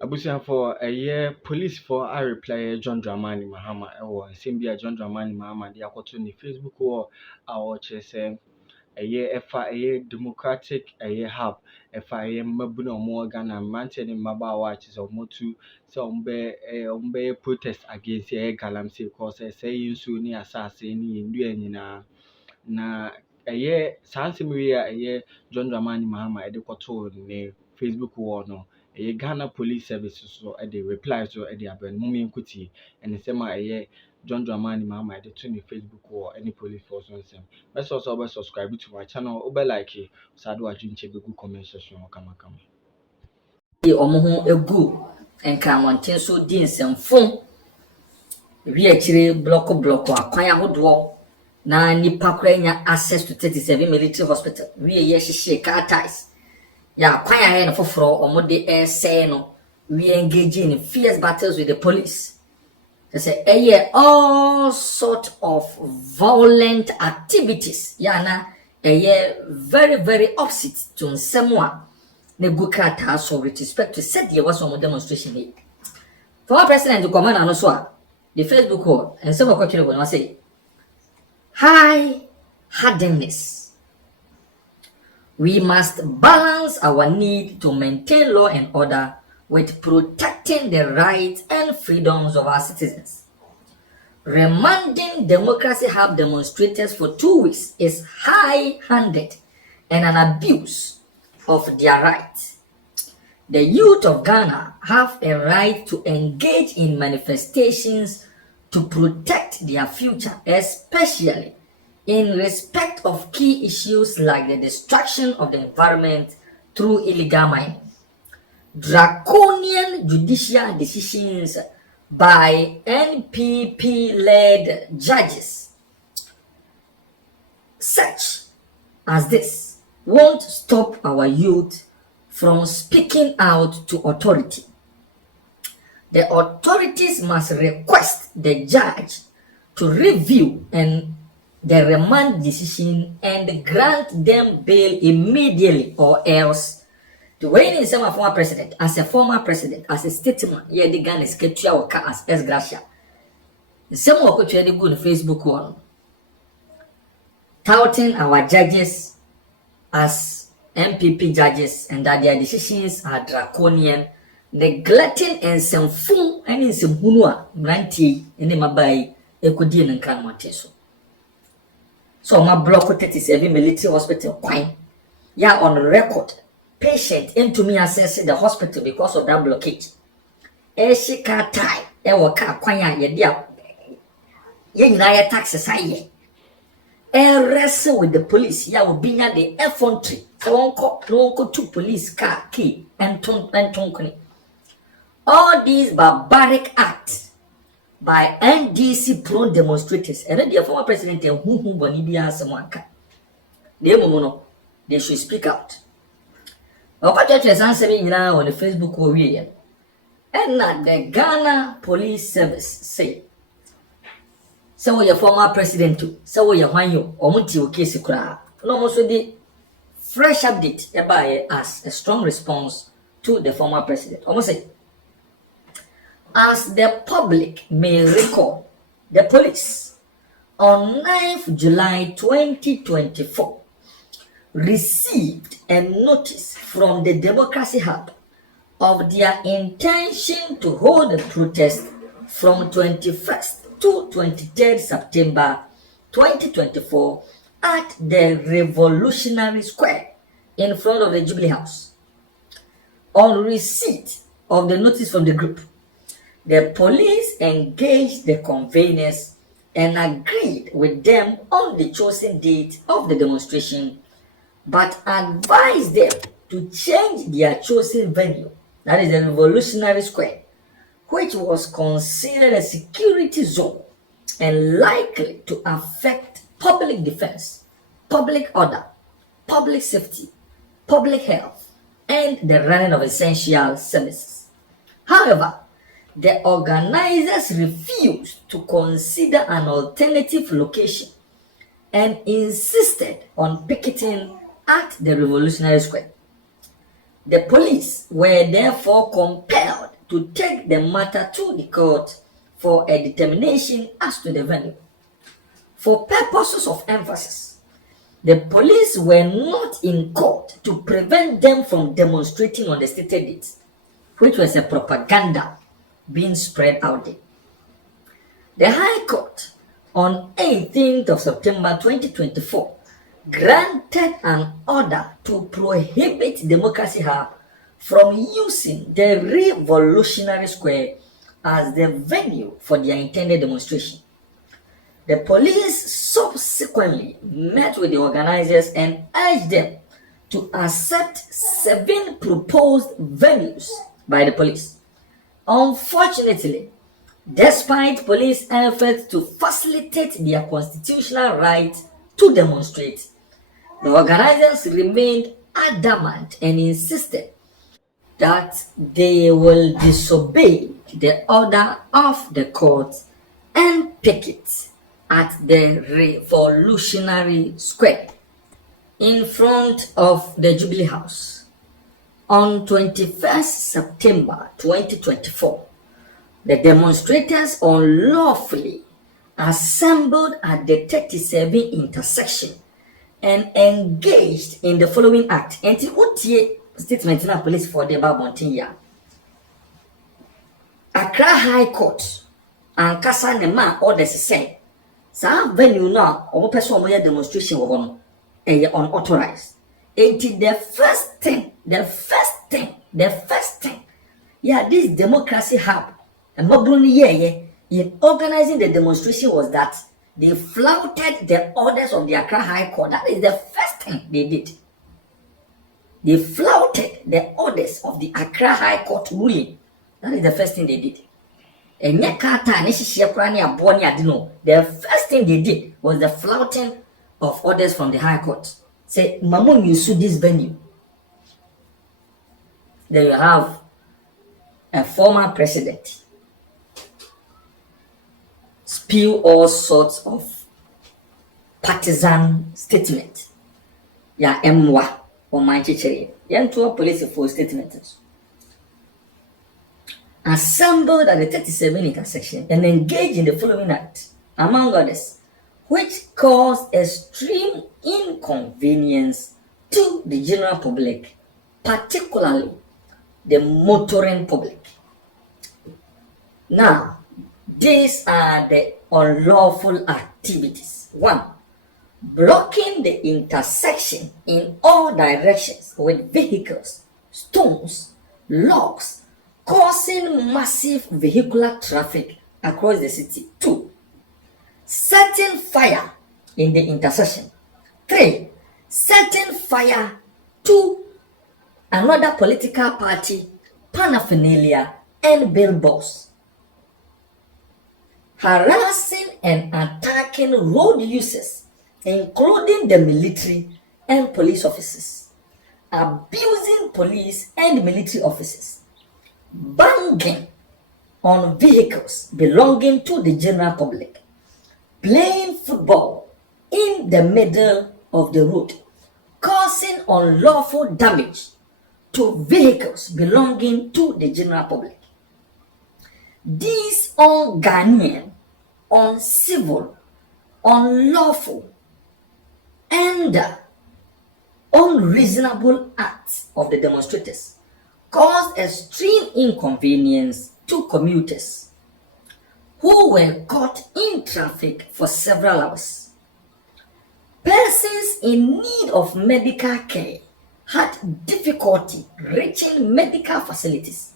Abusia for a year police for I reply John Dramani Mahama or same be John Dramani Mahama the akoto ni Facebook or our chese a year democratic a year hub if I am mabuno more Ghana mountain in Maba watches or motu so umbe protest against a galamsey cause say you soon near assassin in na saa nsɛm wei a John Dramani Mahama ɛde kɔtoo ne Facebook wall no Ghana Police Service so ɛde reply so ɛde aba no mu yɛnkɔtie ɛne nsɛm a John Dramani Mahama ɛde to ne Facebook wall ɛne police force no nsɛm mɛsɛ sɛ wobɛ subscribe to my channel wobɛ like saa de wadwenkyɛ bɛgu comment section hɔ kamakama ɔmo ho egu nkramonten so di nsɛmfo wi akyire blɔko akwan ahodoɔ na nipa kora nya access to 37 military hospital wi yɛ hyehyɛ car ties ya kwan ayɛ no foforɔ ɔmo de ɛsɛɛ no we engage in fierce battles with the police. They say all sort of violent activities yana very opposite to nsɛm ne gu krataa so with respect to said there was some demonstration here. Former president to command and also the Facebook wall and some of what you say high hardness. We must balance our need to maintain law and order with protecting the rights and freedoms of our citizens. Remanding Democracy Hub demonstrators for 2 weeks is high-handed and an abuse of their rights. The youth of Ghana have a right to engage in manifestations to protect their future, especially in respect of key issues like the destruction of the environment through illegal mining. Draconian judicial decisions by NPP-led judges such as this won't stop our youth from speaking out to authority. The authorities must request the judge to review and the remand decision and grant them bail immediately, or else the way in some former president, as a former president, as a statesman, yeah, the Ghana is as S. Gracia. Some of which are good Facebook one, touting our judges as MPP judges and that their decisions are draconian, neglecting and some fool and in some hunua, 90 in the Mabai, Ekudin and Kranmateso. So my block 37 military hospital quine. Yeah, on record. Patient into me accessing the hospital because of that blockage. She can't tie. Car quine ye dear. Ye taxes I wrestle with the police. Ya will be at the infantry. Local to police car key and tonkney. All these barbaric acts by NDC pro demonstrators and then the former president who Bonibia someone can. They should speak out. What churches answering now on the Facebook warrior. And not the Ghana Police Service say. So your former president too. So your wanyo or munti case kra. Almost the fresh update by as a strong response to the former president. Almost say as the public may recall, the police on 9th July 2024 received a notice from the Democracy Hub of their intention to hold a protest from 21st to 23rd September 2024 at the Revolutionary Square in front of the Jubilee House. On receipt of the notice from the group, the police engaged the conveners and agreed with them on the chosen date of the demonstration, but advised them to change their chosen venue, that is the Revolutionary Square, which was considered a security zone and likely to affect public defense, public order, public safety, public health, and the running of essential services. However, the organizers refused to consider an alternative location and insisted on picketing at the Revolutionary Square. The police were therefore compelled to take the matter to the court for a determination as to the venue. For purposes of emphasis, the police were not in court to prevent them from demonstrating on the stated date, which was a propaganda being spread out there. The High Court, on 18th of September 2024, granted an order to prohibit Democracy Hub from using the Revolutionary Square as the venue for their intended demonstration. The police subsequently met with the organizers and urged them to accept 7 proposed venues by the police. Unfortunately, despite police efforts to facilitate their constitutional right to demonstrate, the organizers remained adamant and insisted that they will disobey the order of the court and picket at the Revolutionary Square in front of the Jubilee House. On 21st September 2024, the demonstrators unlawfully assembled at the 37 intersection and engaged in the following act. And the statement in police for the Babontinya. Accra High Court and Kasa Nema orders say, "Sa venue now, or person where demonstration was unauthorized." And the first thing, yeah, this Democracy Hub and Mabruni in organizing the demonstration was that they flouted the orders of the Accra High Court. That is the first thing they did. They flouted the orders of the Accra High Court ruling. That is the first thing they did. And the first thing they did was the flouting of orders from the High Court. Say, Mamun, you sue this venue. Then you have a former president spew all sorts of partisan statements. Ya emwa or manchicheri. Yantua police for statements. Assembled at the 37 intersection and engaged in the following act, among others, which caused extreme inconvenience to the general public, particularly the motoring public. Now, these are the unlawful activities. 1. Blocking the intersection in all directions with vehicles, stones, logs, causing massive vehicular traffic across the city. 2. Setting fire in the intersection. 3. Setting fire to another political party, paraphernalia, and billboards. Harassing and attacking road users, including the military and police officers. Abusing police and military officers. Banging on vehicles belonging to the general public. Playing football in the middle of the road, causing unlawful damage to vehicles belonging to the general public. These un-Ghanaian, uncivil, unlawful, and unreasonable acts of the demonstrators caused extreme inconvenience to commuters who were caught in traffic for several hours. Persons in need of medical care had difficulty reaching medical facilities.